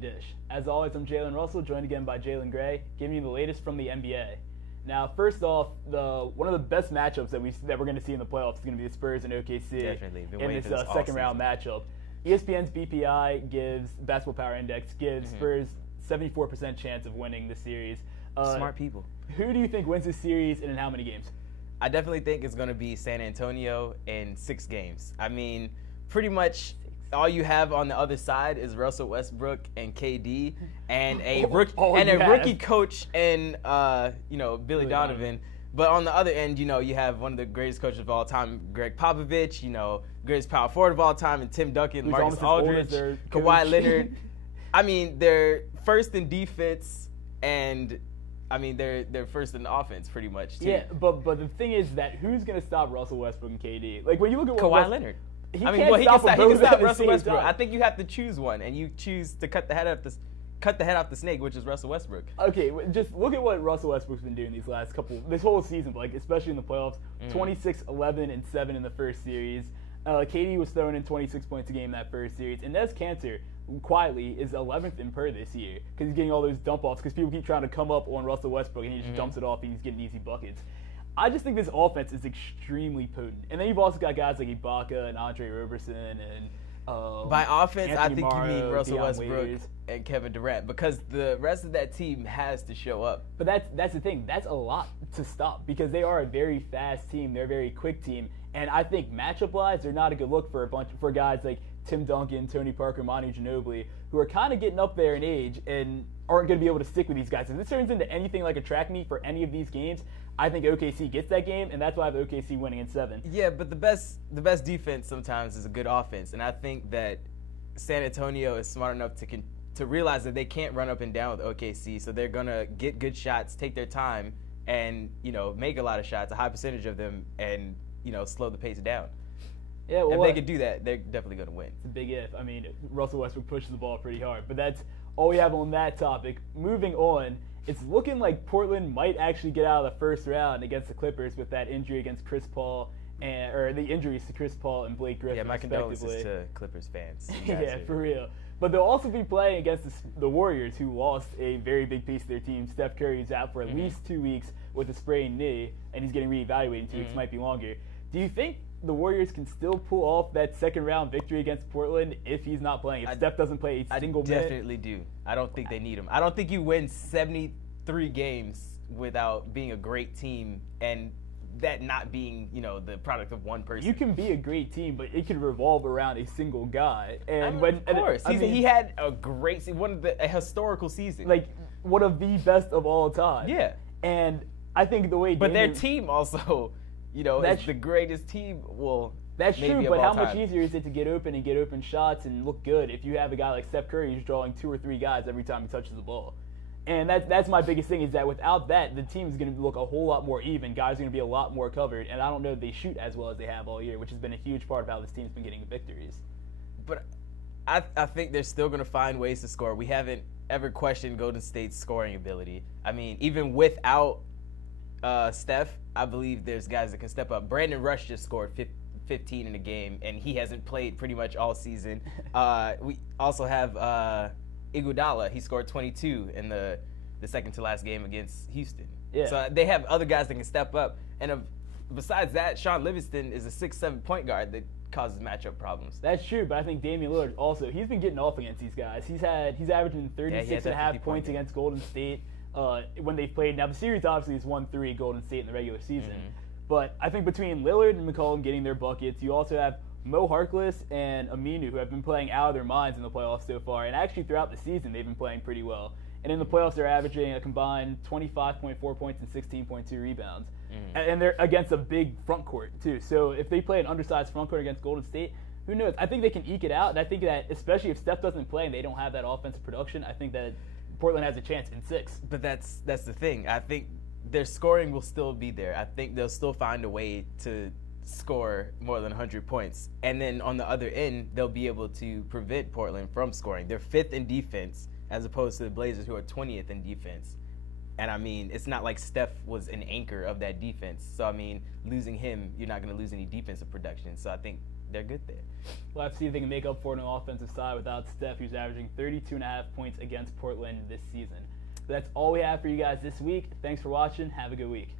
Dish. As always, I'm Jalen Russell, joined again by Jalen Gray, giving you the latest from the NBA. Now, first off, one of the best matchups that we're going to see in the playoffs is going to be the Spurs and OKC Definitely. in this second round matchup. ESPN's BPI Basketball Power Index gives Spurs 74% chance of winning the series. Smart people. Who do you think wins this series and in how many games? I definitely think it's going to be San Antonio in 6 games. I mean, pretty much all you have on the other side is Russell Westbrook and KD and a rookie coach and Billy Donovan. But on the other end, you have one of the greatest coaches of all time, Greg Popovich, greatest power forward of all time, and Tim Duncan, Marcus Aldridge, Kawhi Leonard. I mean, they're first in defense and they're first in offense pretty much too. Yeah, but the thing is that who's going to stop Russell Westbrook and KD? Like when you look at Kawhi Leonard. He can stop Russell Westbrook. I think you have to choose one, and you choose to cut the head off the snake, which is Russell Westbrook. Okay, just look at what Russell Westbrook's been doing this whole season, but especially in the playoffs. 26, 11, and 7 in the first series. KD was throwing in 26 points a game in that first series, and Nez Cantor quietly is 11th in per this year because he's getting all those dump offs because people keep trying to come up on Russell Westbrook and he just dumps it off and he's getting easy buckets. I just think this offense is extremely potent. And then you've also got guys like Ibaka and Andre Roberson and by offense, Anthony I think Morrow, you mean Russell Deion Westbrook Waiters. and Kevin Durant because the rest of that team has to show up. But that's the thing. That's a lot to stop because they are a very fast team. They're a very quick team. And I think matchup-wise, they're not a good look for guys like Tim Duncan, Tony Parker, Manu Ginobili, who are kind of getting up there in age and aren't going to be able to stick with these guys. If this turns into anything like a track meet for any of these games, I think OKC gets that game, and that's why I have OKC winning in 7. Yeah, but the best defense sometimes is a good offense, and I think that San Antonio is smart enough to realize that they can't run up and down with OKC, so they're gonna get good shots, take their time, and make a lot of shots, a high percentage of them, and slow the pace down. Yeah, well, if they could do that, they're definitely gonna win. It's a big if. I mean, Russell Westbrook pushes the ball pretty hard, but that's all we have on that topic. Moving on. It's looking like Portland might actually get out of the first round against the Clippers with that injury against Chris Paul or the injuries to Chris Paul and Blake Griffin. Yeah, my condolences to Clippers fans. Yeah, for real. But they'll also be playing against the Warriors, who lost a very big piece of their team. Steph Curry is out for at least 2 weeks with a sprained knee, and he's getting reevaluated in 2 weeks, might be longer. Do you think the Warriors can still pull off that second round victory against Portland if he's not playing? If Steph doesn't play a single minute? I definitely do. I don't think they need him. I don't think you win 73 games without being a great team and that not being, the product of one person. You can be a great team, but it can revolve around a single guy. And of course. He had a great season, a historical season. Like, one of the best of all time. Yeah. And I think the way But their team also, is the greatest team. Well, that's maybe true, but how time. much easier is it to get open shots and look good if you have a guy like Steph Curry who's drawing 2 or 3 guys every time he touches the ball? And that's my biggest thing is that without that, the team is going to look a whole lot more even. Guys are going to be a lot more covered, and I don't know if they shoot as well as they have all year, which has been a huge part of how this team's been getting the victories. But I think they're still going to find ways to score. We haven't ever questioned Golden State's scoring ability. I mean, even without Steph, I believe there's guys that can step up. Brandon Rush just scored 15 in a game, and he hasn't played pretty much all season. We also have Iguodala. He scored 22 in the second to last game against Houston. Yeah. So they have other guys that can step up. And besides that, Sean Livingston is a 6'7" point guard that causes matchup problems. That's true, but I think Damian Lillard also, he's been getting off against these guys. He's averaging 36.5 points against Golden State when they've played. Now, the series obviously is 1-3 Golden State in the regular season. But I think between Lillard and McCollum getting their buckets, you also have Mo Harkless and Aminu, who have been playing out of their minds in the playoffs so far. And actually throughout the season, they've been playing pretty well. And in the playoffs, they're averaging a combined 25.4 points and 16.2 rebounds. And they're against a big front court, too. So if they play an undersized front court against Golden State, who knows? I think they can eke it out. And I think that, especially if Steph doesn't play and they don't have that offensive production, I think that Portland has a chance in 6. But that's the thing. I think their scoring will still be there. I think they'll still find a way to score more than 100 points. And then on the other end, they'll be able to prevent Portland from scoring. They're 5th in defense as opposed to the Blazers, who are 20th in defense. And, I mean, it's not like Steph was an anchor of that defense. So, I mean, losing him, you're not going to lose any defensive production. So, I think they're good there. We'll have to see if they can make up for it on the offensive side without Steph, who's averaging 32.5 points against Portland this season. But that's all we have for you guys this week. Thanks for watching. Have a good week.